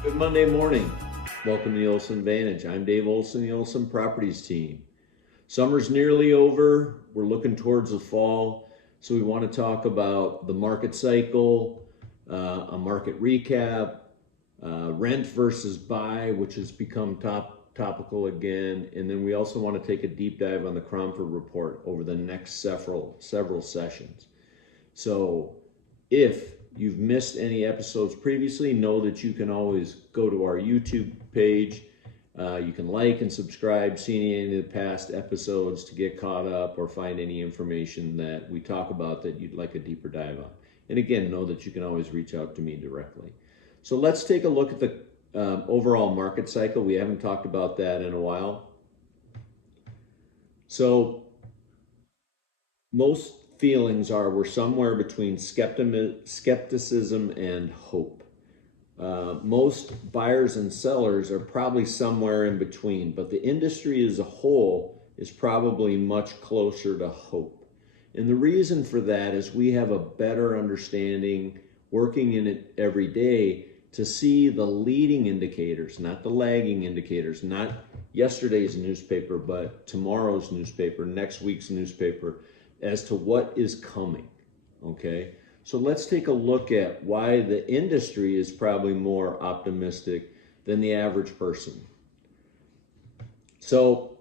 Good Monday morning. Welcome to the Olson Vantage. I'm Dave Olson, the Olson Properties team. Summer's nearly over. We're looking towards the fall. So we want to talk about the market cycle, a market recap, rent versus buy, which has become topical again. And then we also want to take a deep dive on the Cromford report over the next several sessions. So if you've missed any episodes previously, know that you can always go to our YouTube page. You can like and subscribe, see any of the past episodes to get caught up or find any information that we talk about that you'd like a deeper dive on. And again, know that you can always reach out to me directly. So let's take a look at the overall market cycle. We haven't talked about that in a while. So most feelings are we're somewhere between skepticism and hope. Most buyers and sellers are probably somewhere in between, but the industry as a whole is probably much closer to hope. And the reason for that is we have a better understanding working in it every day to see the leading indicators, not the lagging indicators, not yesterday's newspaper, but tomorrow's newspaper, next week's newspaper, as to what is coming, okay? So let's take a look at why the industry is probably more optimistic than the average person. So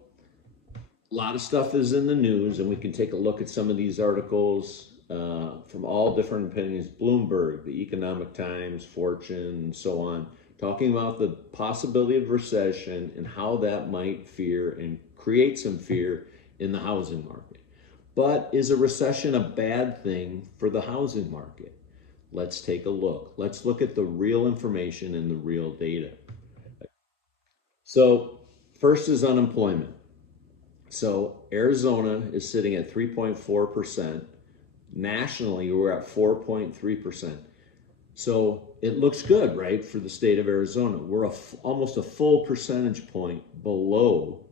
a lot of stuff is in the news, and we can take a look at some of these articles from all different opinions, Bloomberg, the Economic Times, Fortune, and so on, talking about the possibility of recession and how that might fear and create some fear in the housing market. But is a recession a bad thing for the housing market? Let's take a look. Let's look at the real information and the real data. So first is unemployment. So Arizona is sitting at 3.4%. Nationally, we're at 4.3%. So it looks good, right, for the state of Arizona. We're almost a full percentage point below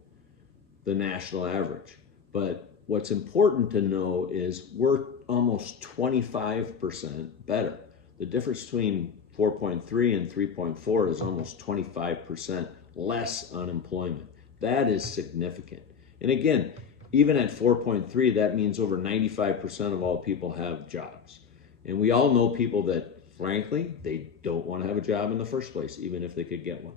the national average. But what's important to know is we're almost 25% better. The difference between 4.3 and 3.4 is almost 25% less unemployment. That is significant. And again, even at 4.3, that means over 95% of all people have jobs. And we all know people that, frankly, they don't want to have a job in the first place, even if they could get one.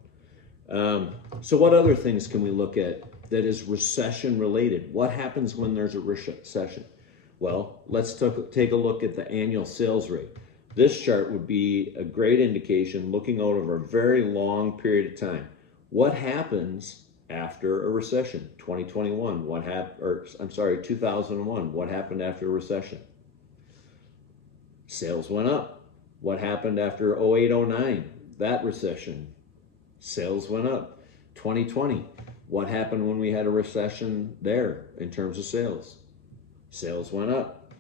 So what other things can we look at that is recession related? What happens when there's a recession? Well, let's take a look at the annual sales rate. This chart would be a great indication looking out over a very long period of time. What happens after a recession? 2021, 2001, what happened after a recession? Sales went up. What happened after 08, 09, that recession? Sales went up. 2020, what happened when we had a recession there in terms of sales? Sales went up.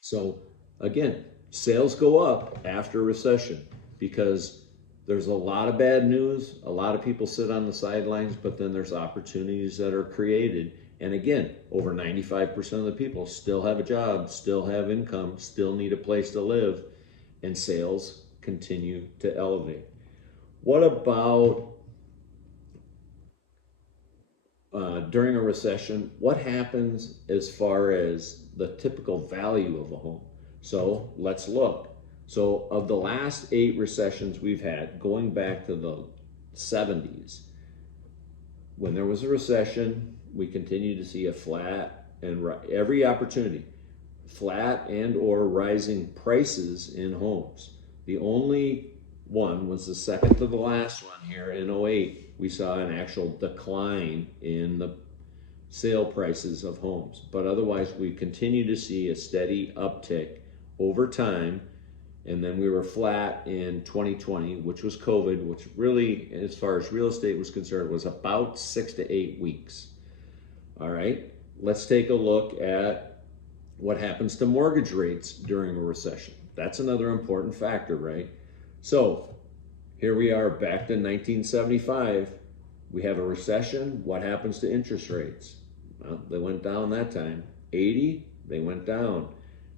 So again, sales go up after a recession because there's a lot of bad news. A lot of people sit on the sidelines, but then there's opportunities that are created. And again, over 95% of the people still have a job, still have income, still need a place to live, and sales continue to elevate. What about during a recession? What happens as far as the typical value of a home? So let's look. So of the last 8 recessions we've had, going back to the 70s, when there was a recession, we continued to see a flat and every opportunity, flat and or rising prices in homes. The only one was the second to the last one here in 08. We saw an actual decline in the sale prices of homes, but otherwise we continue to see a steady uptick over time. And then we were flat in 2020, which was COVID, which really, as far as real estate was concerned, was about 6 to 8 weeks. All right, let's take a look at what happens to mortgage rates during a recession. That's another important factor, right? So here we are back to 1975. We have a recession. What happens to interest rates? Well, they went down that time. 80, they went down.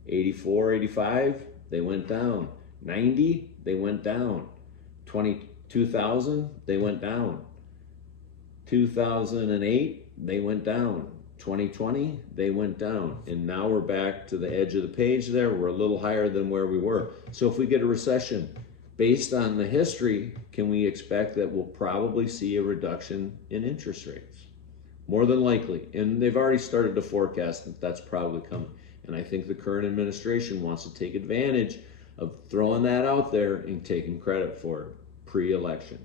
84, 85, they went down. 90, they went down. 2000, they went down. 2008, they went down. 2020, they went down. And now we're back to the edge of the page there. We're a little higher than where we were. So if we get a recession, based on the history, can we expect that we'll probably see a reduction in interest rates? More than likely. And they've already started to forecast that that's probably coming. And I think the current administration wants to take advantage of throwing that out there and taking credit for it pre-election.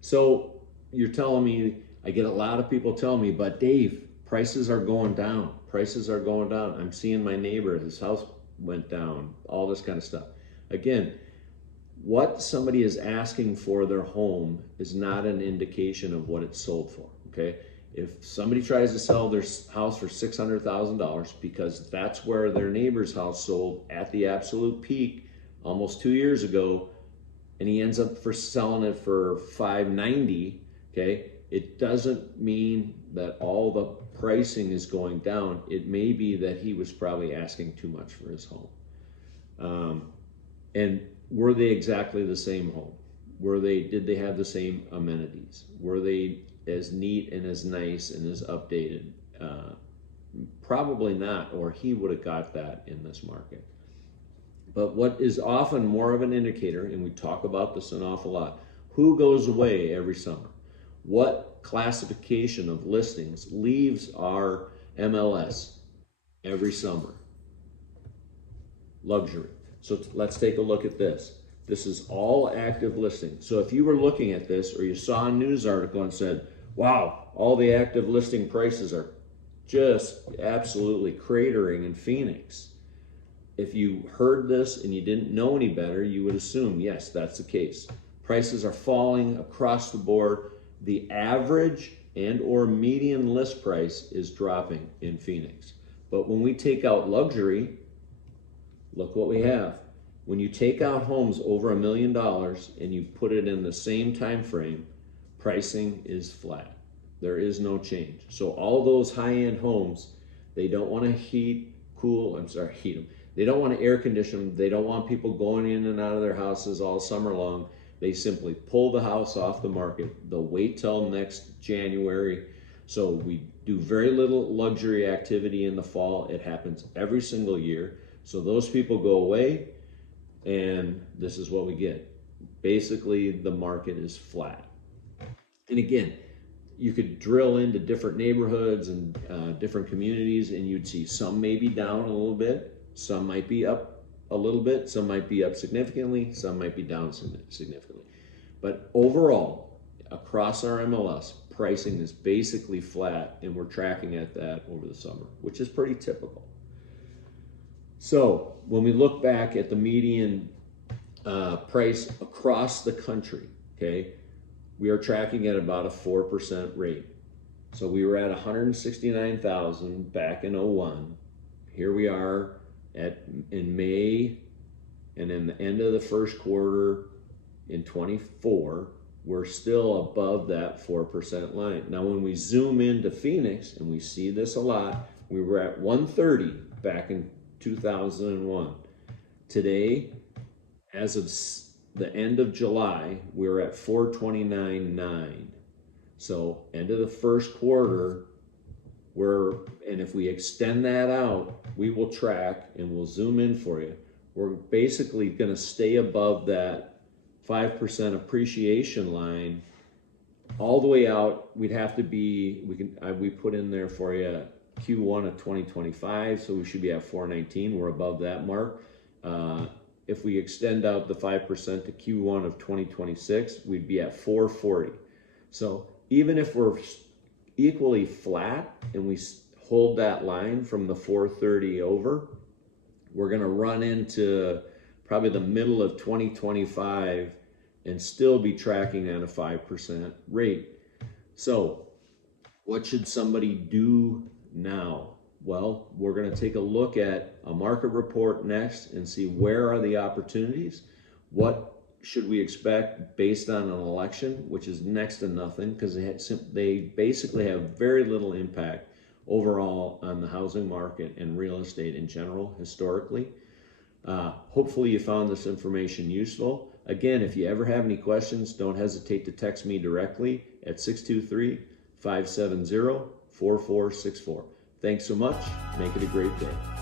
So you're telling me, I get a lot of people telling me, but Dave, prices are going down. Prices are going down. I'm seeing my neighbor, his house went down, all this kind of stuff. Again, what somebody is asking for their home is not an indication of what it's sold for, okay? If somebody tries to sell their house for $600,000 because that's where their neighbor's house sold at the absolute peak almost 2 years ago, and he ends up selling it for $590, okay? It doesn't mean that all the pricing is going down. It may be that he was probably asking too much for his home. And were they exactly the same home? Did they have the same amenities? Were they as neat and as nice and as updated? Probably not, or he would have got that in this market. But what is often more of an indicator, and we talk about this an awful lot, who goes away every summer? What classification of listings leaves our MLS every summer? Luxury. So let's take a look at this. This is all active listings. So if you were looking at this or you saw a news article and said, wow, all the active listing prices are just absolutely cratering in Phoenix. If you heard this and you didn't know any better, you would assume, yes, that's the case. Prices are falling across the board. The average and or median list price is dropping in Phoenix. But when we take out luxury, look what we have. When you take out homes over $1 million and you put it in the same time frame, pricing is flat. There is no change. So all those high-end homes, they don't want to heat them. They don't want to air condition them. They don't want people going in and out of their houses all summer long. They simply pull the house off the market. They'll wait till next January. So we do very little luxury activity in the fall. It happens every single year. So those people go away, and this is what we get. Basically, the market is flat. And again, you could drill into different neighborhoods and different communities, and you'd see some may be down a little bit, some might be up a little bit, some might be up significantly, some might be down significantly. But overall, across our MLS, pricing is basically flat, and we're tracking at that over the summer, which is pretty typical. So when we look back at the median price across the country, okay, we are tracking at about a 4% rate. So we were at 169,000 back in 01. Here we are in May, and in the end of the first quarter in 24, we're still above that 4% line. Now, when we zoom into Phoenix, and we see this a lot, we were at 130 back in 2001. Today, as of the end of July, we're at 429.9. So end of the first quarter, and if we extend that out, we will track, and we'll zoom in for you. We're basically going to stay above that 5% appreciation line all the way out. We'd have to be, we put in there for you Q1 of 2025, so we should be at 419. We're above that mark. If we extend out the 5% to Q1 of 2026, we'd be at 440. So even if we're equally flat and we hold that line from the 430 over, we're going to run into probably the middle of 2025 and still be tracking at a 5% rate. So what should somebody do now? Well, we're going to take a look at a market report next and see where are the opportunities. What should we expect based on an election, which is next to nothing, because they basically have very little impact overall on the housing market and real estate in general historically. Hopefully you found this information useful. Again, if you ever have any questions, don't hesitate to text me directly at 623-570-4464. Thanks so much. Make it a great day.